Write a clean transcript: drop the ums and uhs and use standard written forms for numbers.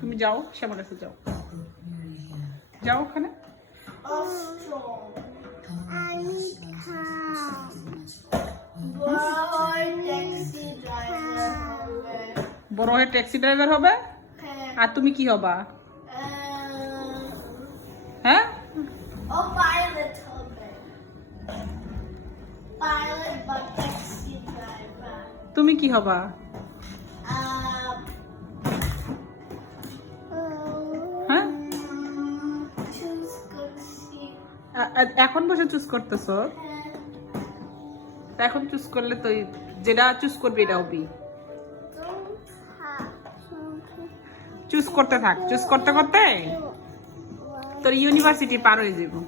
তুমি যাও শ্যামার কাছে যাও, যাও ওখানে। বড় হয়ে ট্যাক্সি ড্রাইভার হবে। আর তুমি কি হবা? হ্যাঁ, তুমি কি হবা? হ্যাঁ, এখন বসে চুজ করতেছো? এখন চুজ করলে তো যেটা চুজ করবে এটা হবি। চুজ করতে থাক, চুজ করতে করতে তোর ইউনিভার্সিটি পার হয়ে যাবো।